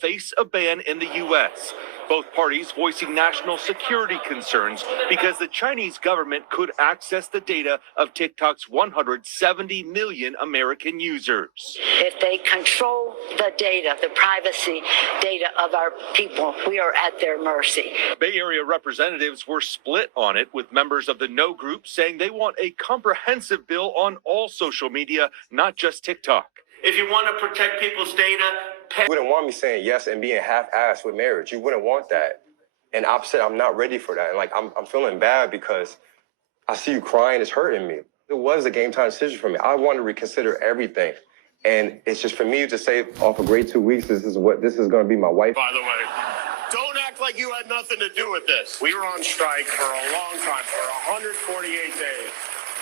face a ban in the U.S. Both parties voicing national security concerns because the Chinese government could access the data of TikTok's 170 million American users. If they control the data, the privacy data of our people, we are at their mercy. Bay Area representatives were split on it, with members of the No Group saying they want a comprehensive bill on all social media, not just TikTok. If you want to protect people's data, you wouldn't want me saying yes and being half-assed with marriage. You wouldn't want that. And I've said I'm not ready for that. And like I'm feeling bad because I see you crying. It's hurting me. It was a game time decision for me. I want to reconsider everything. And it's just for me to say off a great 2 weeks, this is going to be my wife. By the way, don't act like you had nothing to do with this. We were on strike for a long time, for 148 days.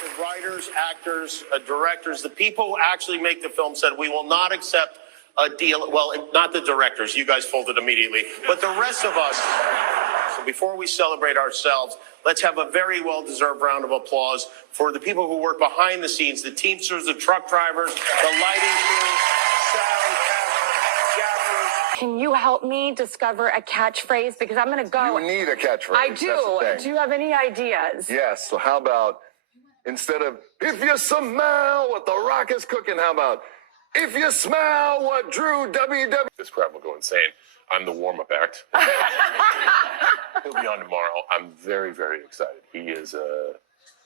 The writers, actors, directors, the people who actually make the film said we will not accept a deal. Well, not the directors. You guys folded immediately. But the rest of us. So before we celebrate ourselves, let's have a very well-deserved round of applause for the people who work behind the scenes, the Teamsters, the truck drivers, the lighting crews, sound, camera, gaffers. Can you help me discover a catchphrase? Because I'm going to go. You need a catchphrase. I do. Do you have any ideas? Yes. So how about instead of, if you smell what The Rock is cooking, how about, if you smell what Drew WW... This crowd will go insane. I'm the warm-up act. He'll be on tomorrow. I'm very, very excited. He is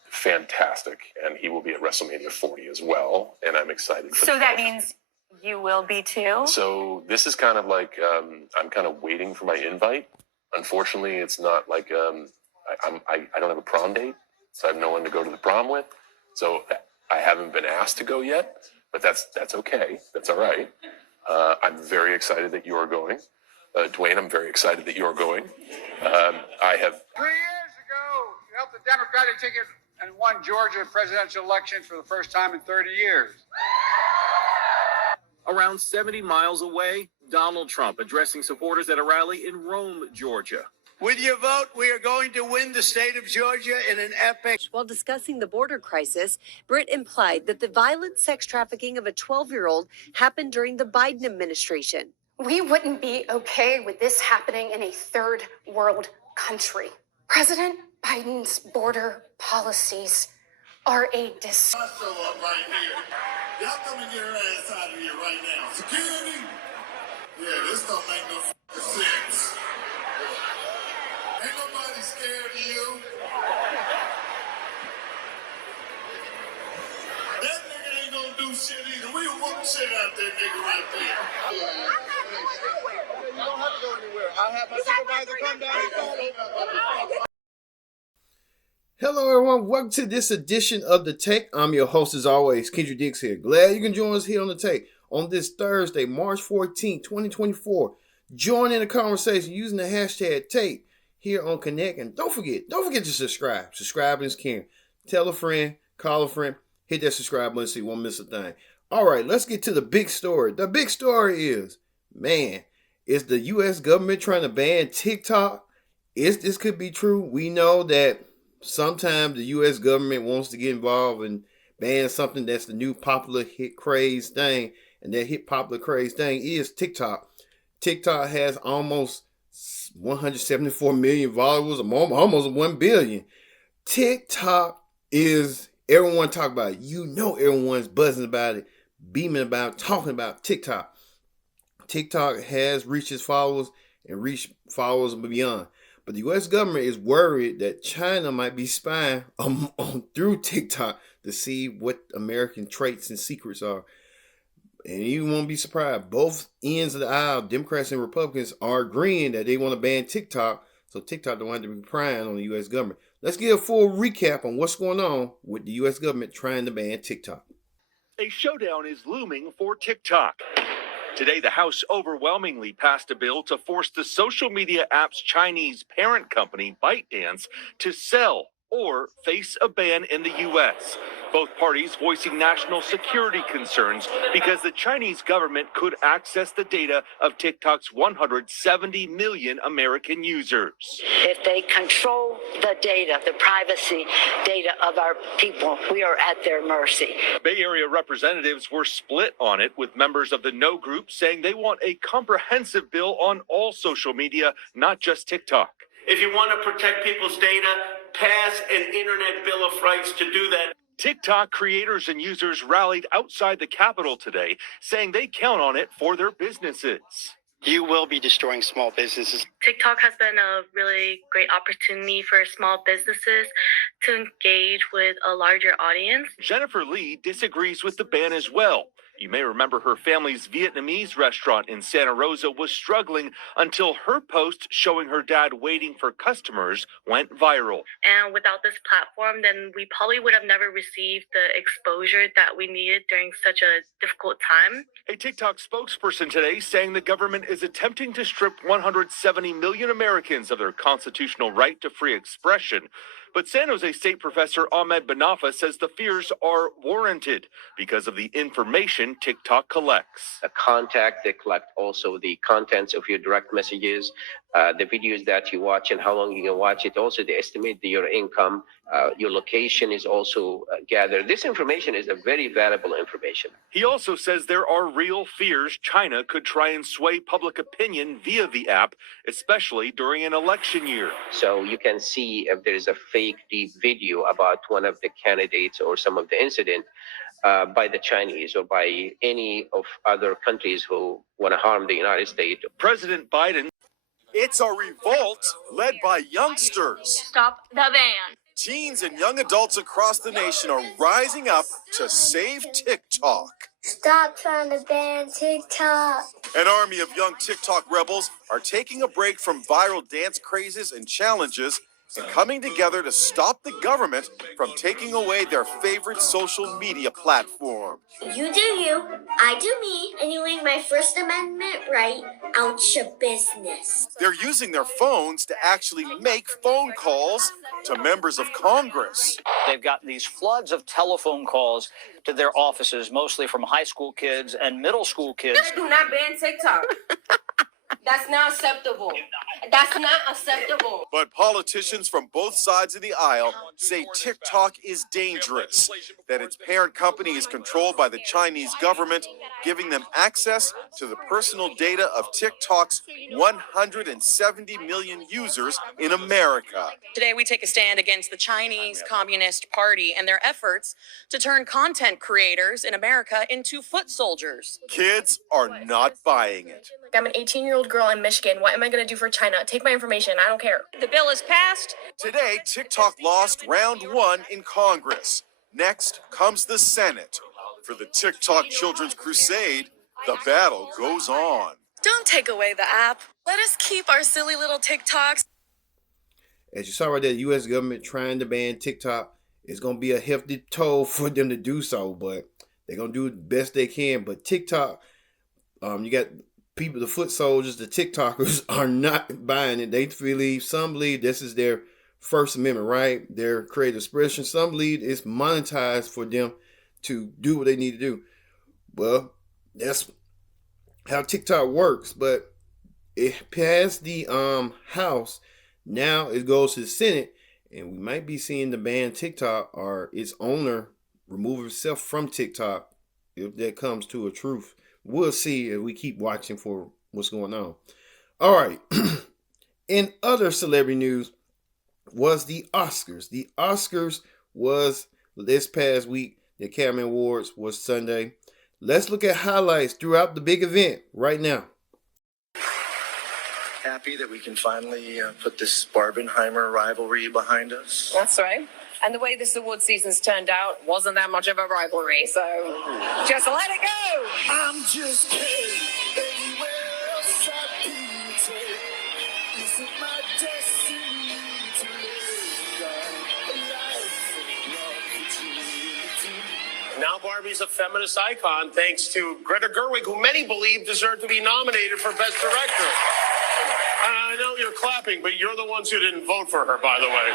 fantastic, and he will be at WrestleMania 40 as well, and I'm excited. So that means you will be too? So this is kind of like, I'm kind of waiting for my invite. Unfortunately, it's not like, I don't have a prom date, so I have no one to go to the prom with. So I haven't been asked to go yet, but that's okay. That's all right. I'm very excited that you're going. Dwayne, I'm very excited that you're going. I have... 3 years ago, you helped the Democratic ticket and won Georgia presidential election for the first time in 30 years. Around 70 miles away, Donald Trump addressing supporters at a rally in Rome, Georgia. With your vote, we are going to win the state of Georgia in an epic... While discussing the border crisis, Britt implied that the violent sex trafficking of a 12-year-old happened during the Biden administration. We wouldn't be okay with this happening in a third world country. President Biden's border policies are a disgrace. Right here. Y'all come and get her ass out of here right now. Security? Yeah, this don't make no sense. Ain't nobody scared of you. That nigga ain't gonna do shit either. We whoop shit out that nigga right there. You don't have to go anywhere. I'll have my supervisor come down and call me. Hello, everyone. Welcome to this edition of The Take. I'm your host, as always, Kendra Dix here. Glad you can join us here on The Take on this Thursday, March 14, 2024. Join in the conversation using the hashtag Take here on Connect. And don't forget to subscribe. Subscribing is caring. Tell a friend, call a friend, hit that subscribe button so you won't miss a thing. All right, let's get to the big story. The big story is, man, is the U.S. government trying to ban TikTok? This could be true. We know that sometimes the U.S. government wants to get involved and ban something that's the new popular hit craze thing. And that hit popular craze thing is TikTok. TikTok has almost 174 million followers, almost 1 billion. TikTok is, everyone talk about it. You know everyone's buzzing about it, beaming about it, talking about TikTok. TikTok has reached its followers and reached followers beyond. But the U.S. government is worried that China might be spying through TikTok to see what American traits and secrets are. And you won't be surprised. Both ends of the aisle, Democrats and Republicans, are agreeing that they want to ban TikTok. So TikTok don't have to be prying on the U.S. government. Let's get a full recap on what's going on with the U.S. government trying to ban TikTok. A showdown is looming for TikTok. Today, the House overwhelmingly passed a bill to force the social media app's Chinese parent company, ByteDance, to sell or face a ban in the U.S. Both parties voicing national security concerns because the Chinese government could access the data of TikTok's 170 million American users. If they control the data, the privacy data of our people, we are at their mercy. Bay Area representatives were split on it, with members of the No Group saying they want a comprehensive bill on all social media, not just TikTok. If you want to protect people's data, pass an Internet Bill of Rights to do that. TikTok creators and users rallied outside the Capitol today, saying they count on it for their businesses. You will be destroying small businesses. TikTok has been a really great opportunity for small businesses to engage with a larger audience. Jennifer Lee disagrees with the ban as well. You may remember her family's Vietnamese restaurant in Santa Rosa was struggling until her post showing her dad waiting for customers went viral. And without this platform, then we probably would have never received the exposure that we needed during such a difficult time. A TikTok spokesperson today saying the government is attempting to strip 170 million Americans of their constitutional right to free expression. But San Jose State professor Ahmed Banafa says the fears are warranted because of the information TikTok collects. The contact, they collect also the contents of your direct messages, the videos that you watch and how long you can watch it. Also, they estimate your income. Your location is also gathered. This information is a very valuable information. He also says there are real fears China could try and sway public opinion via the app, especially during an election year. So you can see if there is a fake deep video about one of the candidates or some of the incident by the Chinese or by any of other countries who want to harm the United States. President Biden. It's a revolt led by youngsters. Stop the ban. Teens and young adults across the nation are rising up to save TikTok. Stop trying to ban TikTok. An army of young TikTok rebels are taking a break from viral dance crazes and challenges and coming together to stop the government from taking away their favorite social media platform. You do you, I do me, and you leave my First Amendment right out your business. They're using their phones to actually make phone calls to members of Congress. They've gotten these floods of telephone calls to their offices, mostly from high school kids and middle school kids. Do not ban TikTok. That's not acceptable. That's not acceptable. But politicians from both sides of the aisle say TikTok is dangerous, that its parent company is controlled by the Chinese government, giving them access to the personal data of TikTok's 170 million users in America. Today, we take a stand against the Chinese Communist Party and their efforts to turn content creators in America into foot soldiers. Kids are not buying it. I'm an 18-year-old girl in Michigan. What am I going to do for China? Take my information. I don't care. The bill is passed. Today, TikTok lost round 1 in Congress. Next comes the Senate. For the TikTok Children's Crusade, the battle goes on. Don't take away the app. Let us keep our silly little TikToks. As you saw right there, the U.S. government trying to ban TikTok. It's going to be a hefty toll for them to do so, but they're going to do the best they can. But TikTok, you got people, the foot soldiers, the TikTokers are not buying it. Some believe this is their First Amendment right, their creative expression. Some believe it's monetized for them to do what they need to do. Well, that's how TikTok works. But it passed the House. Now it goes to the Senate, and we might be seeing the ban TikTok or its owner remove himself from TikTok if that comes to a truth. We'll see if we keep watching for what's going on. All right. In other celebrity news was the Oscars. The Oscars was this past week. The Academy Awards was Sunday. Let's look at highlights throughout the big event right now. Happy that we can finally put this Barbenheimer rivalry behind us. That's right. And the way this award season's turned out wasn't that much of a rivalry, so just let it go. I'm just kidding. Anywhere else I'd be today. Is it my destiny to live a life of opportunity? Now Barbie's a feminist icon thanks to Greta Gerwig, who many believe deserved to be nominated for Best Director. I know you're clapping, but you're the ones who didn't vote for her, by the way.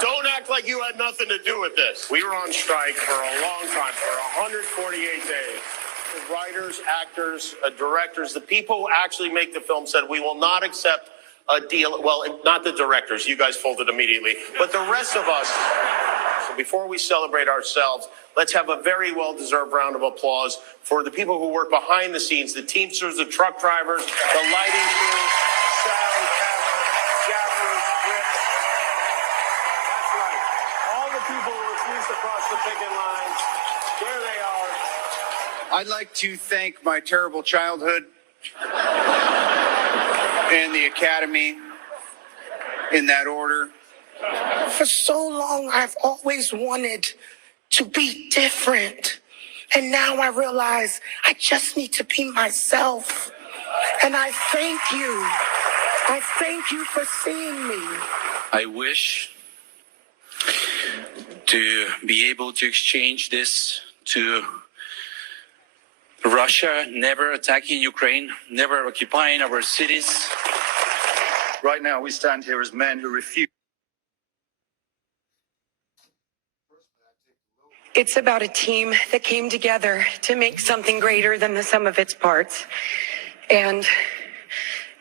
Don't act like you had nothing to do with this. We were on strike for a long time, for 148 days. The writers, actors, directors, the people who actually make the film said, we will not accept a deal. Well, not the directors. You guys folded immediately. But the rest of us, so before we celebrate ourselves, let's have a very well-deserved round of applause for the people who work behind the scenes, the Teamsters, the truck drivers, the lighting crew, sound, camera, gaffers, grips. That's right. All the people who refused to cross the picket lines, there they are. I'd like to thank my terrible childhood and the Academy in that order. For so long, I've always wanted to be different. And now I realize I just need to be myself. And I thank you. I thank you for seeing me. I wish to be able to exchange this to Russia never attacking Ukraine, never occupying our cities. Right now, we stand here as men who refuse. It's about a team that came together to make something greater than the sum of its parts. And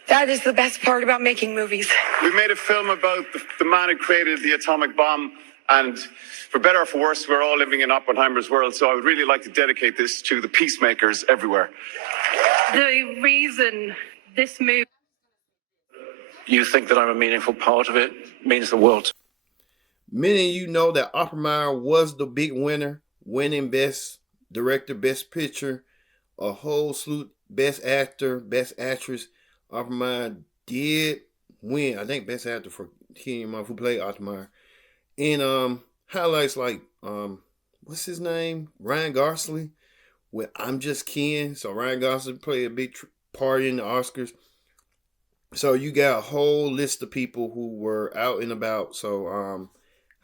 that is the best part about making movies. We made a film about the man who created the atomic bomb, and for better or for worse, we're all living in Oppenheimer's world, so I would really like to dedicate this to the peacemakers everywhere. The reason this movie... You think that I'm a meaningful part of it means the world. Many of you know that Oppenheimer was the big winner, winning Best Director, Best Picture, a whole slew, Best Actor, Best Actress. Oppenheimer did win, I think, Best Actor for Cillian Murphy, who played Oppenheimer. And highlights like, what's his name? Ryan Gosling with I'm Just Ken. So Ryan Gosling played a big part in the Oscars. So you got a whole list of people who were out and about. So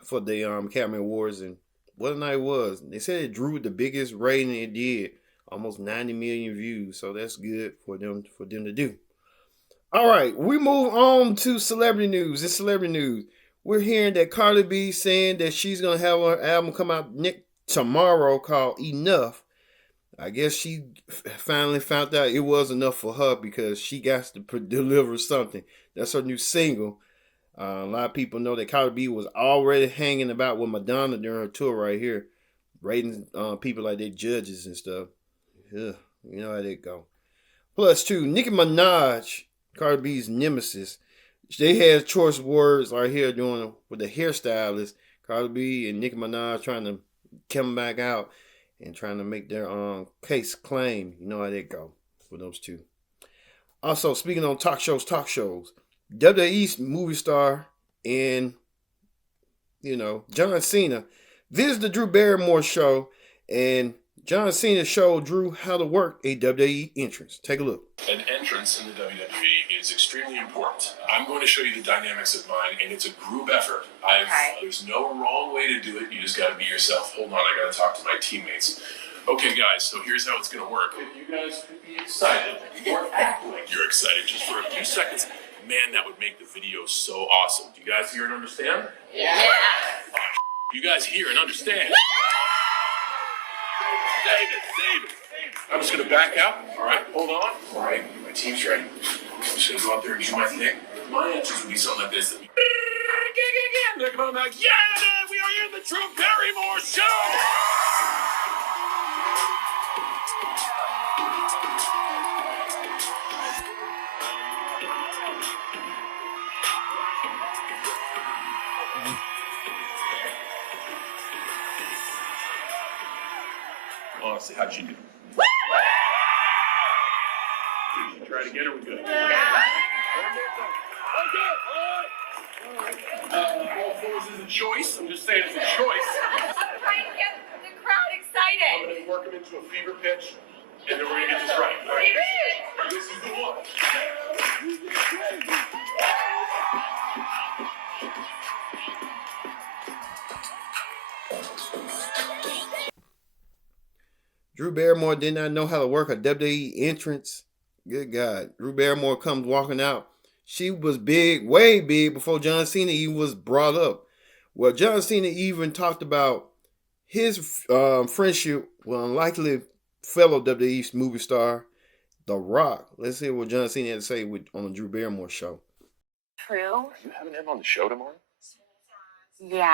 for the Academy Awards, and what a night was. They said it drew the biggest rating it did, almost 90 million views. So that's good for them to do. All right, we move on to celebrity news. It's celebrity news. We're hearing that Cardi B saying that she's gonna have her album come out tomorrow called Enough. I guess she finally found out it was enough for her because she got to deliver something. That's her new single. A lot of people know that Cardi B was already hanging about with Madonna during her tour right here, rating people like they judges and stuff. Ugh, you know how they go. Plus, too, Nicki Minaj, Cardi B's nemesis, they had choice words right here doing with the hairstylist, Cardi B and Nicki Minaj trying to come back out and trying to make their case claim. You know how they go with those two. Also, speaking on talk shows, WWE movie star and, John Cena visited the Drew Barrymore show, and John Cena showed Drew how to work a WWE entrance. Take a look. An entrance in the WWE is extremely important. I'm going to show you the dynamics of mine, and it's a group effort. There's no wrong way to do it. You just got to be yourself. Hold on, I got to talk to my teammates. Okay, guys, so here's how it's going to work. If you guys could be excited, or act like you're excited just for a few seconds, man, that would make the video so awesome. Do you guys hear and understand? Yeah. You guys hear and understand? David. I'm just going to back out. All right, hold on. All right, my team's ready. I'm just going to go out there and do my thing. My entrance would be something like this. They're coming back. Yeah, we are here in the Drew Barrymore Show. Honestly, how'd you do? Did you try to get her? We're good. All fours is a choice. I'm just saying it's a choice. Trying to get the crowd excited. I'm going to work them into a fever pitch, and then we're going to get this right. All right. This is the one. Drew Barrymore did not know how to work a WWE entrance. Good God. Drew Barrymore comes walking out. She was big, way big before John Cena even was brought up. Well, John Cena even talked about his friendship with unlikely fellow WWE movie star, The Rock. Let's hear what John Cena had to say on the Drew Barrymore show. True. Are you having him on the show tomorrow? Yeah.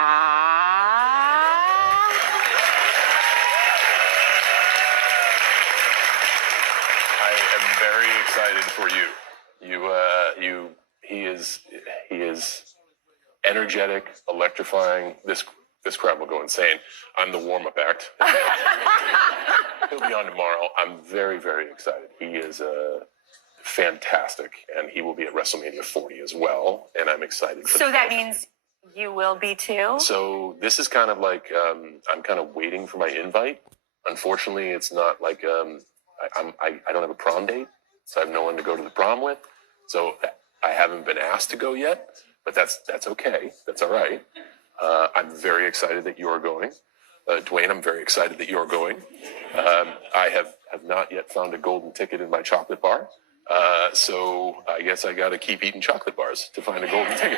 I am very excited for you. He is energetic, electrifying. This crowd will go insane. I'm the warm-up act. He'll be on tomorrow. I'm very, very excited. He is fantastic, and he will be at WrestleMania 40 as well. And I'm excited. So that means you will be too? So this is kind of like I'm kind of waiting for my invite. Unfortunately, it's not like I don't have a prom date, so I have no one to go to the prom with. So I haven't been asked to go yet, but that's okay. That's all right. I'm very excited that you're going. Dwayne, I'm very excited that you're going. I have not yet found a golden ticket in my chocolate bar. So I guess I got to keep eating chocolate bars to find a golden ticket.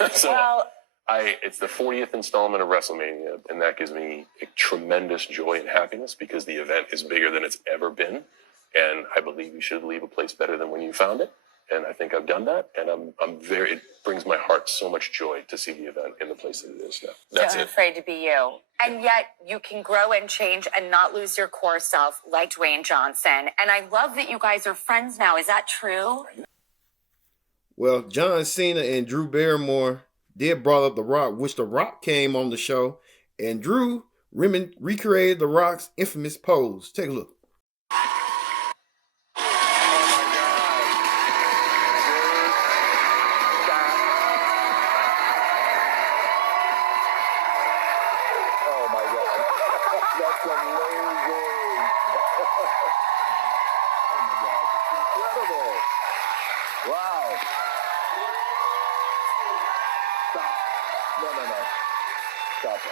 It's the 40th installment of WrestleMania, and that gives me a tremendous joy and happiness because the event is bigger than it's ever been. And I believe you should leave a place better than when you found it. And I think I've done that. And it brings my heart so much joy to see the event in the place that it is now. That's Don't it. afraid to be you. And yet you can grow and change and not lose your core self like Dwayne Johnson. And I love that you guys are friends now. Is that true? Well, John Cena and Drew Barrymore did brought up The Rock, which The Rock came on the show. And Drew recreated The Rock's infamous pose. Take a look.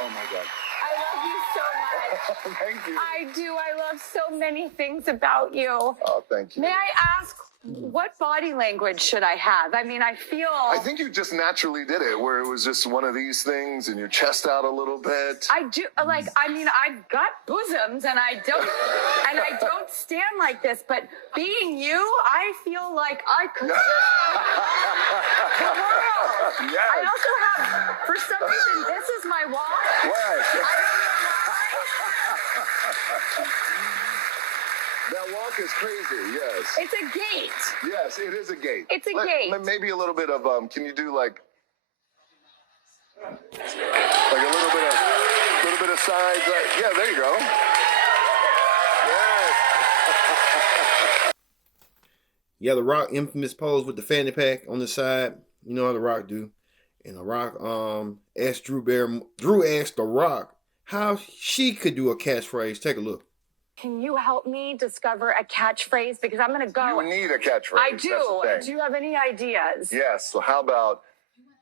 Oh my God. I love you so much. Thank you. I do. I love so many things about you. Oh, thank you. May I ask, what body language should I have? I mean, I think you just naturally did it, where it was just one of these things and your chest out a little bit. I do, I've got bosoms and I don't stand like this, but being you, I feel like I could just the world. Yes. I also have, for some reason, this is my watch. Yes. That walk is crazy, yes. It's a gate. Yes, it is a gate. It's a gate. Maybe a little bit of, can you do like a little bit of sides? Yeah, there you go. Yes. Yeah, The Rock infamous pose with the fanny pack on the side. You know how The Rock do. And The Rock asked Drew asked The Rock how she could do a catchphrase. Take a look. Can you help me discover a catchphrase? Because I'm going to go. You need a catchphrase. I do. That's the thing. Do you have any ideas? Yes. So how about,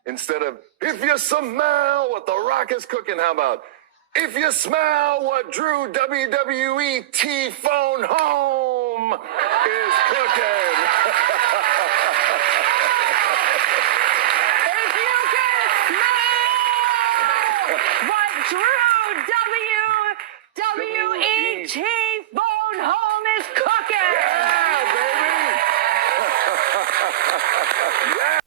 instead of, if you smell what The Rock is cooking, how about, if you smell what Drew WWE T-Phone Home is cooking? If you can smell what Drew WWE T-Phone Home is cooking. Yeah, baby. Yeah.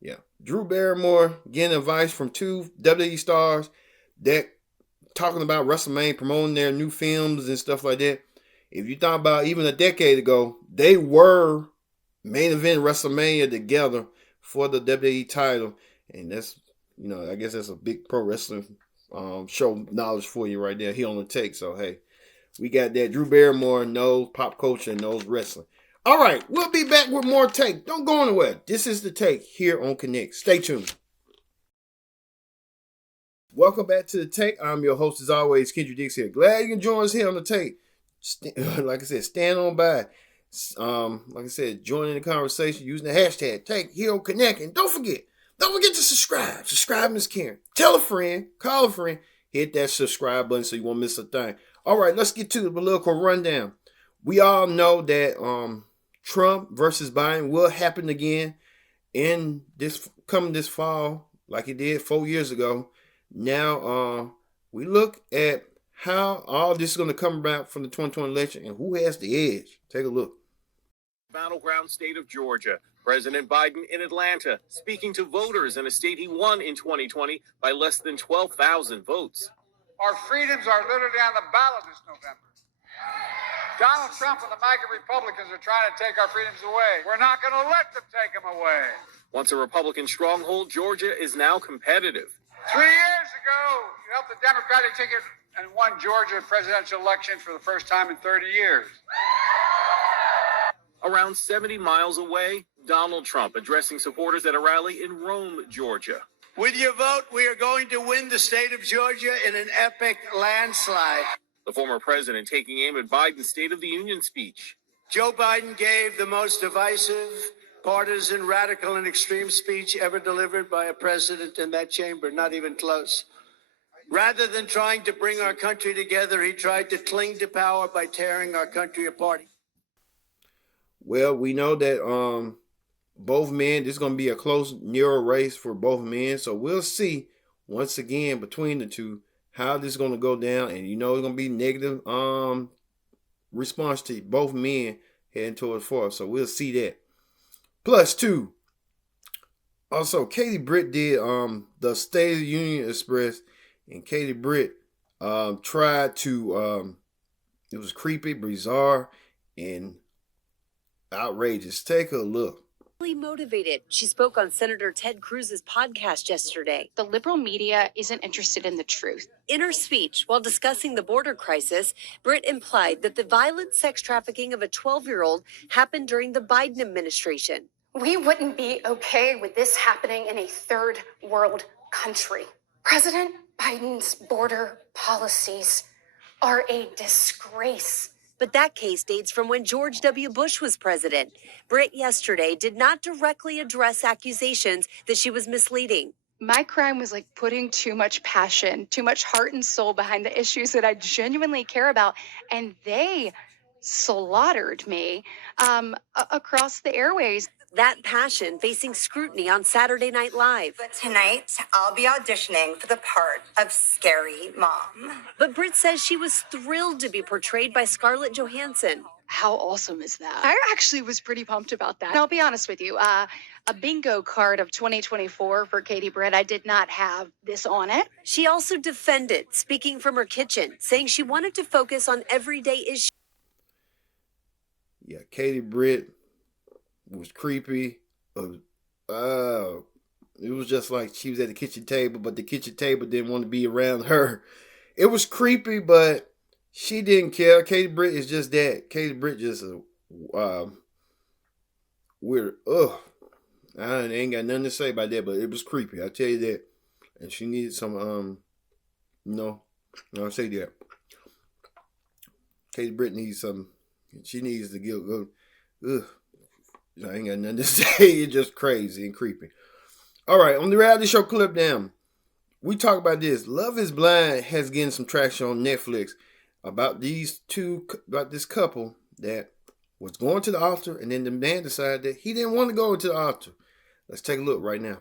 Yeah. Drew Barrymore getting advice from two WWE stars that talking about WrestleMania, promoting their new films and stuff like that. If you thought about even a decade ago, they were main event WrestleMania together for the WWE title. And that's, I guess that's a big pro wrestling show knowledge for you right there. He on the take. So, hey, we got that. Drew Barrymore knows pop culture and knows wrestling. All right, we'll be back with more take. Don't go anywhere. This is the take here on Connect. Stay tuned. Welcome back to the take. I'm your host, as always, Kendrick Dix here. Glad you can join us here on the take. Like I said, stand on by. Like I said, join in the conversation using the hashtag take here on Connect. And don't forget to subscribe. Subscribe is caring. Tell a friend, call a friend, hit that subscribe button so you won't miss a thing. All right, let's get to the political rundown. We all know that Trump versus Biden will happen again in this fall, like it did 4 years ago. Now we look at how all this is going to come about from the 2020 election and who has the edge. Take a look. Battleground state of Georgia. President Biden in Atlanta, speaking to voters in a state he won in 2020 by less than 12,000 votes. Our freedoms are literally on the ballot this November. Donald Trump and the MAGA Republicans are trying to take our freedoms away. We're not going to let them take them away. Once a Republican stronghold, Georgia is now competitive. 3 years ago, you helped the Democratic ticket and won Georgia presidential election for the first time in 30 years. Around 70 miles away, Donald Trump addressing supporters at a rally in Rome, Georgia. With your vote, we are going to win the state of Georgia in an epic landslide. The former president taking aim at Biden's State of the Union speech. Joe Biden gave the most divisive, partisan, radical, and extreme speech ever delivered by a president in that chamber, not even close. Rather than trying to bring our country together, he tried to cling to power by tearing our country apart. Well, we know that both men, this is going to be a close, narrow race for both men. So we'll see, once again, between the two, how this is going to go down. And you know it's going to be negative response to both men heading towards fourth. So we'll see that. Plus two. Also, Katie Britt did the State of the Union Express. And Katie Britt tried to, it was creepy, bizarre, and outrageous. Take a look. Motivated. She spoke on Senator Ted Cruz's podcast yesterday. The liberal media isn't interested in the truth. In her speech, while discussing the border crisis, Britt implied that the violent sex trafficking of a 12-year-old happened during the Biden administration. We wouldn't be okay with this happening in a third world country. President Biden's border policies are a disgrace. But that case dates from when George W. Bush was president. Britt yesterday did not directly address accusations that she was misleading. My crime was like putting too much passion, too much heart and soul behind the issues that I genuinely care about. And they slaughtered me across the airways. That passion facing scrutiny on Saturday Night Live. But tonight, I'll be auditioning for the part of Scary Mom. But Britt says she was thrilled to be portrayed by Scarlett Johansson. How awesome is that? I actually was pretty pumped about that. And I'll be honest with you, a bingo card of 2024 for Katie Britt, I did not have this on it. She also defended, speaking from her kitchen, saying she wanted to focus on everyday issues. Yeah, Katie Britt was creepy. It was just like she was at the kitchen table, but the kitchen table didn't want to be around her. It was creepy, but she didn't care. Katie Britt is just that. Katie Britt just weird. I ain't got nothing to say about that, but it was creepy. I tell you that. And she needed some I'll say that. Katie Britt needs some. She needs to go. I ain't got nothing to say. It's just crazy and creepy. All right, on the reality show Clip Down, we talk about this. Love is Blind has getting some traction on Netflix about this couple that was going to the altar, and then the man decided that he didn't want to go to the altar. Let's take a look right now.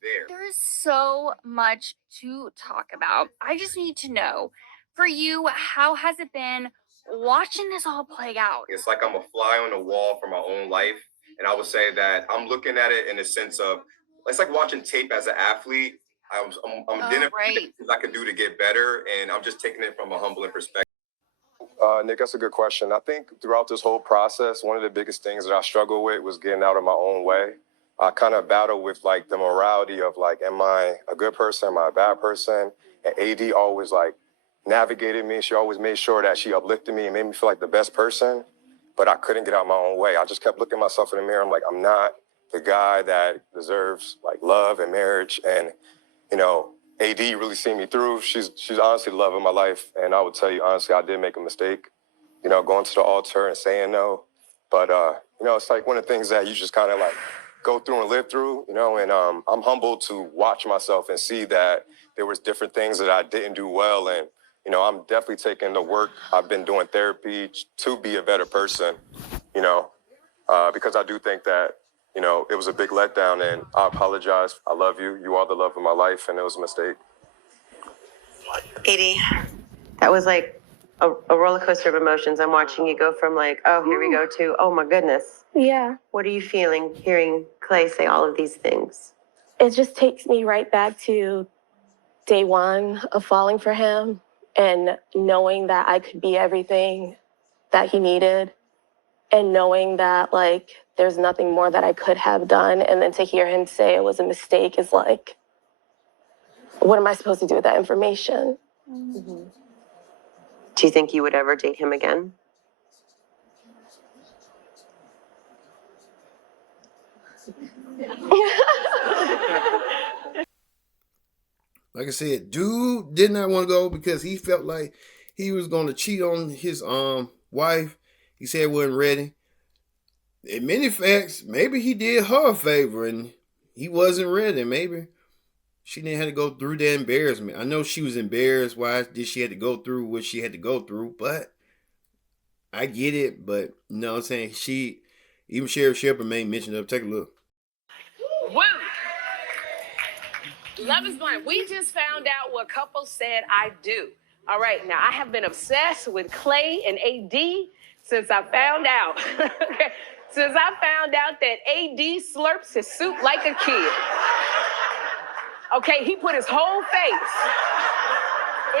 There is so much to talk about. I just need to know, for you, how has it been watching this all play out? It's like I'm a fly on the wall for my own life. And I would say that I'm looking at it in the sense of, it's like watching tape as an athlete. I'm identifying things I could do to get better, and I'm just taking it from a humbling perspective. Nick, that's a good question. I think throughout this whole process, one of the biggest things that I struggled with was getting out of my own way. I kind of battled with like the morality of like, am I a good person? Am I a bad person? And AD always like navigated me. She always made sure that she uplifted me and made me feel like the best person. But I couldn't get out my own way. I just kept looking at myself in the mirror. I'm like, I'm not the guy that deserves like love and marriage. And, you know, AD really seen me through. She's honestly the love of my life. And I would tell you, honestly, I did make a mistake, you know, going to the altar and saying no. But, you know, it's like one of the things that you just kind of like go through and live through, you know, and I'm humbled to watch myself and see that there was different things that I didn't do well. And, you know, I'm definitely taking the work. I've been doing therapy to be a better person, you know. because I do think that, you know, it was a big letdown, and I apologize. I love you. You are the love of my life, and it was a mistake. 80. That was like a roller coaster of emotions. I'm watching you go from like, oh, here we go, to, oh my goodness. Yeah. What are you feeling hearing Clay say all of these things? It just takes me right back to day one of falling for him and knowing that I could be everything that he needed, and knowing that, like, there's nothing more that I could have done. And then to hear him say it was a mistake is like, what am I supposed to do with that information? Mm-hmm. Do you think you would ever date him again? Like I said, dude did not want to go because he felt like he was going to cheat on his wife. He said he wasn't ready. In many facts, maybe he did her a favor and he wasn't ready. Maybe she didn't have to go through that embarrassment. I know she was embarrassed. Why did she have to go through what she had to go through? But I get it. But you know what I'm saying? Even Sheriff Shepard made mention of it. Take a look. Woo! Love is blind. We just found out what couples said I do. All right, now I have been obsessed with Clay and AD since I found out. Since I found out that AD slurps his soup like a kid. Okay, he put his whole face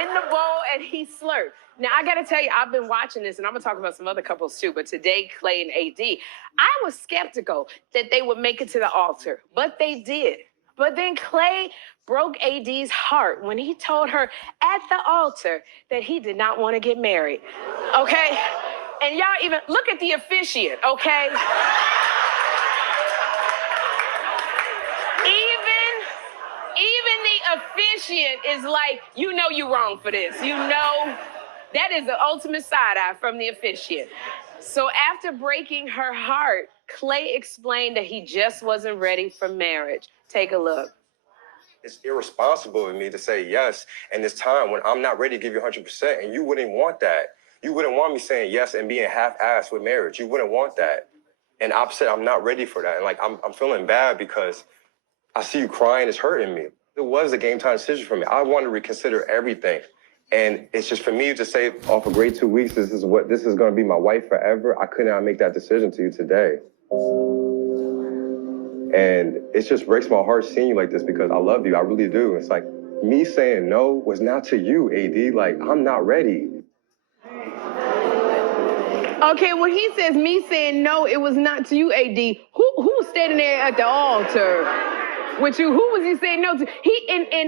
in the bowl and he slurped. Now, I gotta tell you, I've been watching this, and I'm gonna talk about some other couples too, but today, Clay and AD, I was skeptical that they would make it to the altar, but they did. But then Clay broke AD's heart when he told her at the altar that he did not want to get married, okay? And y'all even, look at the officiant, okay? Even the officiant is like, you know you wrong for this. You know, that is the ultimate side-eye from the officiant. So after breaking her heart, Clay explained that he just wasn't ready for marriage. Take a look. It's irresponsible of me to say yes in this time when I'm not ready to give you 100%, and you wouldn't want that. You wouldn't want me saying yes and being half-assed with marriage. You wouldn't want that. And I've said I'm not ready for that. And like I'm feeling bad because I see you crying. It's hurting me. It was a game time decision for me. I want to reconsider everything. And it's just for me to say off a great 2 weeks, this is going to be my wife forever. I could not make that decision to you today. And it just breaks my heart seeing you like this because I love you. I really do. It's like me saying no was not to you, AD. Like, I'm not ready. Okay, when he says me saying no, it was not to you, AD. Who was standing there at the altar with you? Who was he saying no to?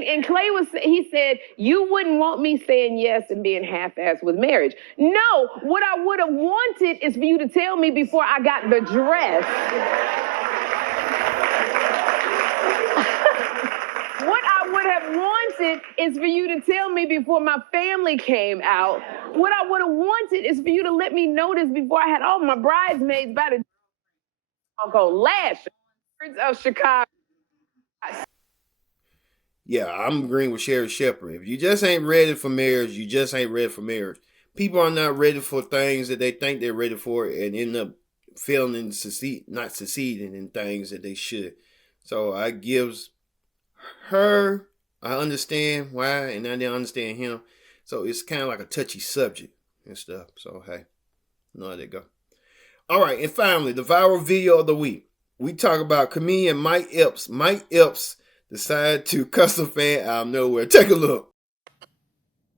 And Clay he said, you wouldn't want me saying yes and being half-assed with marriage. No, what I would have wanted is for you to tell me before I got the dress. What I would have wanted is for you to tell me before my family came out. What I would have wanted is for you to let me know this before I had all my bridesmaids by the I'll go laugh of Chicago. Yeah, I'm agreeing with Sheriff Shepard. If you just ain't ready for marriage, you just ain't ready for marriage. People are not ready for things that they think they're ready for and end up failing and not succeeding in things that they should. So I gives her, I understand why, and I didn't understand him. So it's kind of like a touchy subject and stuff. So hey, no, there you go. All right, and finally, the viral video of the week. We talk about comedian Mike Epps. Mike Epps decided to cuss a fan out of nowhere. Take a look.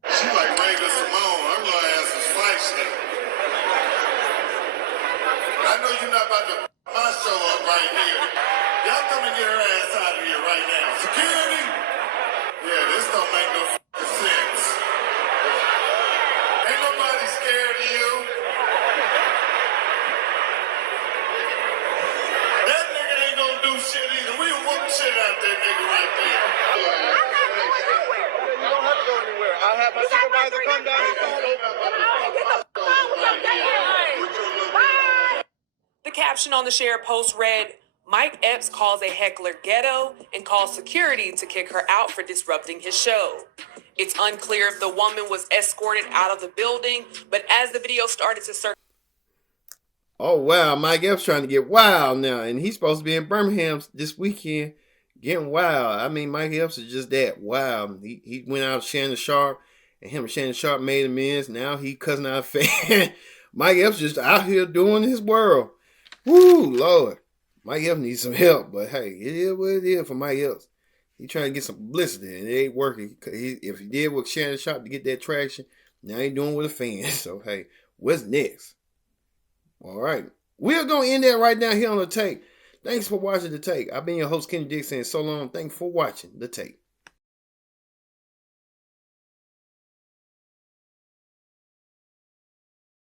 She like regular Simone. I'm gonna ask some spicy. I know you're not about to my show up right here. Y'all come and get her ass out of here right now. Security? Yeah, this don't make no sense. Ain't nobody scared of you. That nigga ain't gonna do shit either. We whoop shit out that nigga right there. I'm not going nowhere. You don't have to go anywhere. I'll have my supervisor come down and call over. The caption on the shared post read, Mike Epps calls a heckler ghetto and calls security to kick her out for disrupting his show. It's unclear if the woman was escorted out of the building, but as the video started to circulate... Oh, wow. Mike Epps trying to get wild now. And he's supposed to be in Birmingham this weekend getting wild. I mean, Mike Epps is just that wild. He went out with Shannon Sharp, and him and Shannon Sharp made amends. Now he cussing out a fan. Mike Epps just out here doing his world. Woo, Lord. Mike Epps needs some help. But, hey, it is what it is for Mike Epps. He trying to get some publicity, and it ain't working. If he did with Shannon Sharp to get that traction, now he doing with a fan. So, hey, what's next? All right. We're going to end that right now here on The Take. Thanks for watching The Take. I've been your host, Kenny Dixon, and so long. Thanks for watching The Take.